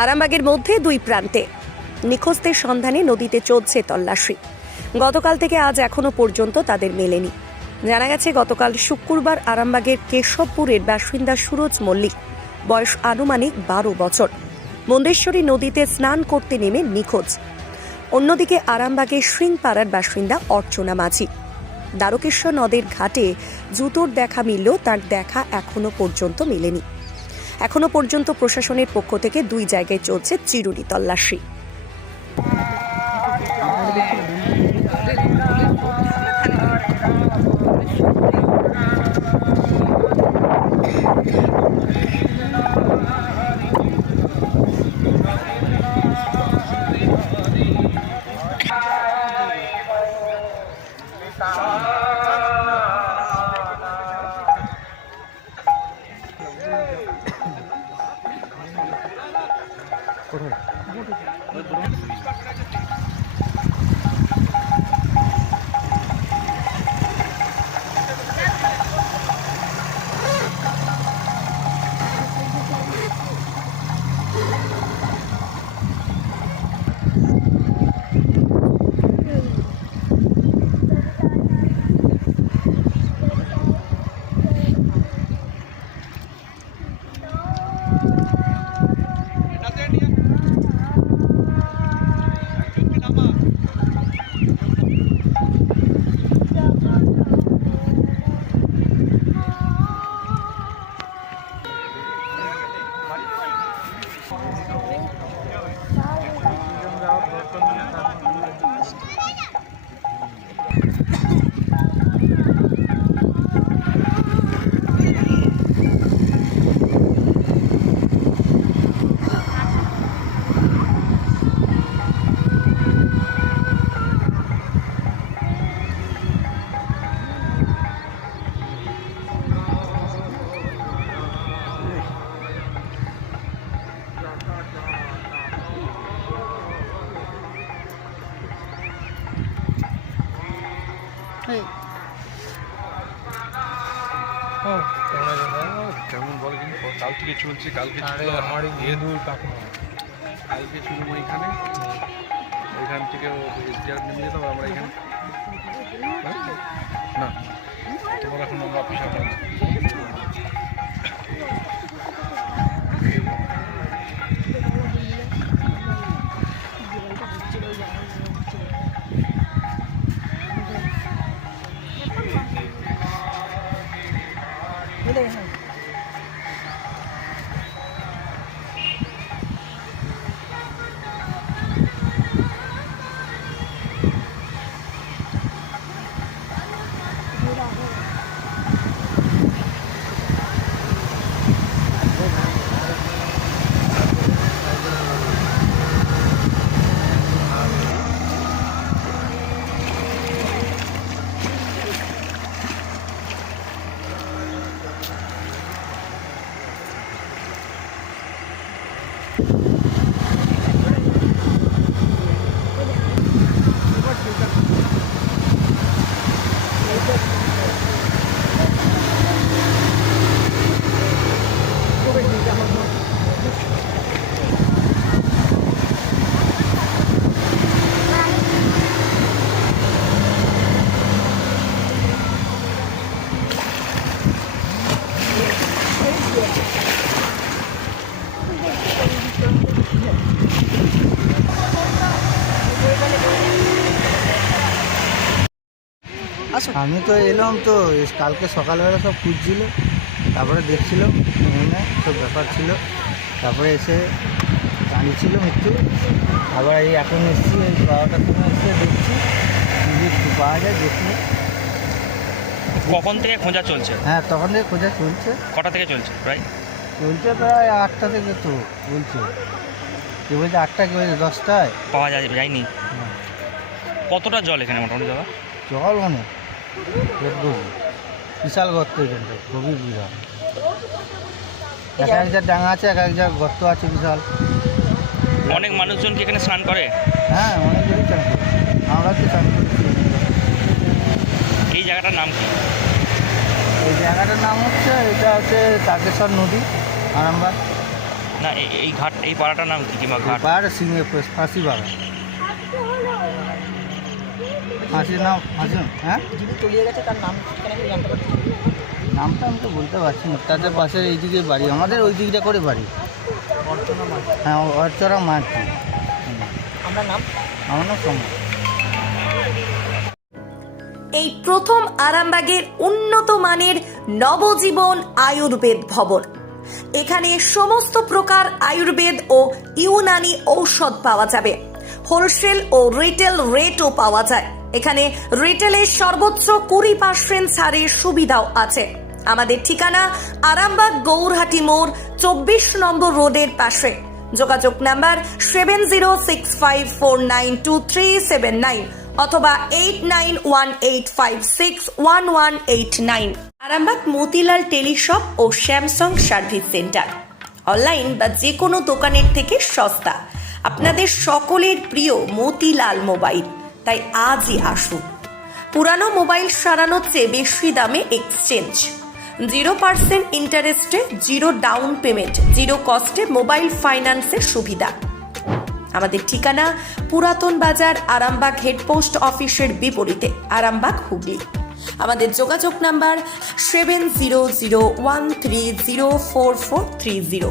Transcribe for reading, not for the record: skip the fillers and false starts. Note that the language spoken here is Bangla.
আরামবাগের মধ্যে দুই প্রান্তে নিখোঁজদের সন্ধানে নদীতে চলছে তল্লাশি। গতকাল থেকে আজ এখনো পর্যন্ত তাদের মেলেনি। জানা গেছে গতকাল শুক্রবার আরামবাগের কেশবপুরের বাসিন্দা সুরজ মল্লিক, বয়স আনুমানিক 12 বছর, মন্দেশ্বরী নদীতে স্নান করতে নেমে নিখোঁজ। অন্যদিকে আরামবাগের সিংপাড়ার বাসিন্দা অর্চনা মাঝি। দ্বারকেশ্বর নদের ঘাটে জুতোর দেখা মিললেও তার দেখা এখনো পর্যন্ত মেলেনি। এখনো পর্যন্ত প্রশাসনের পক্ষ থেকে দুই জায়গায় চলছে চিরুনি তল্লাশি। কেমন বল কিন্তু কাল থেকে চলছে, কালকে আমার কালকে শুরু এখানে, ওইখান থেকে নেমে যেতাম আমরা এখানে না, তোমার এখন আমরা অফিসে আমি তো এলাম তো কালকে সকালবেলা সব খুঁজছিল, তারপরে দেখছিলাম সব ব্যাপার ছিল, তারপরে এসে দাঁড়িয়েছিল মৃত্যু। আবার এই এখন এসেছি, এই 12টার সময় এসে দেখছি যদি পাওয়া যায় দেখি। কখন থেকে খোঁজা চলছে? হ্যাঁ, তখন থেকে খোঁজা চলছে। কটা থেকে চলছে? চলছে প্রায় 8টা থেকে তো বলছে। কে বলছে 8টা, কে বলছে 10টায়। পাওয়া যায়নি। কতটা জল এখানে মোটামুটি দাদা? জল অনেক, বিশাল গর্ত এখানটা, গভীর বিশাল। এক এক জায়গায় ডাঙা আছে, এক এক জায়গায় গর্ত আছে বিশাল। অনেক মানুষজন কি এখানে স্নান করে? হ্যাঁ, অনেক জনই চান করে, আমরা তো চান করছি। এই জায়গাটার নাম কি? এই জায়গাটার নাম হচ্ছে, এটা হচ্ছে তারকেশ্বর নদী, আরামবাগ। না, এই ঘাটটা এই পাড়াটার নাম কি কিংবা ঘাট? পাহাড় সিংহে ফাঁসি বাগান। ফাঁসির নাম ফাঁসি, হ্যাঁ যিনি তলিয়ে গেছে তার নাম ঠিকানা কি জানতে পারছি? নামটা আমি তো বলতে পারছি না। তাদের পাশে এই দিকে বাড়ি, আমাদের ওই দিকটা করে বাড়ি। হ্যাঁ, অর্চরা মাঝি। আমরা নাম আমার নাম সময়। এই প্রথম আরামবাগের উন্নত মানের নবজীবন আয়ুর্বেদ ভবন। এখানে সমস্ত প্রকার আয়ুর্বেদ ও ইউনানি ঔষধ পাওয়া যাবে। হোলসেল ও রিটেল রেটও পাওয়া যায়। এখানে রিটেলের সর্বোচ্চ 20% ছাড়ের সুবিধাও আছে। আমাদের ঠিকানা আরামবাগ গৌরহাটি মোড় 24 নম্বর রোডের পাশে। যোগাযোগ নাম্বার 7065492379 অথবা 8918561189। আরামবাগ মতিলাল টেলিশপ ও স্যামসাং সার্ভিস সেন্টার। অনলাইন বা যে কোনো দোকানের থেকে সস্তা। আপনাদের সকলের প্রিয় মতিলাল মোবাইল। তাই আজই আসুন। পুরানো মোবাইল সারানোর চেয়ে বেশি দামে এক্সচেঞ্জ। 0% ইন্টারেস্টে, 0 ডাউন পেমেন্ট, 0 কস্টে মোবাইল ফাইন্যান্সের সুবিধা। আমাদের ঠিকানা পুরাতন বাজার, আরামবাগ হেডপোস্ট অফিসের বিপরীতে, আরামবাগ হুগলি। আমাদের যোগাযোগ নাম্বার 7001304430।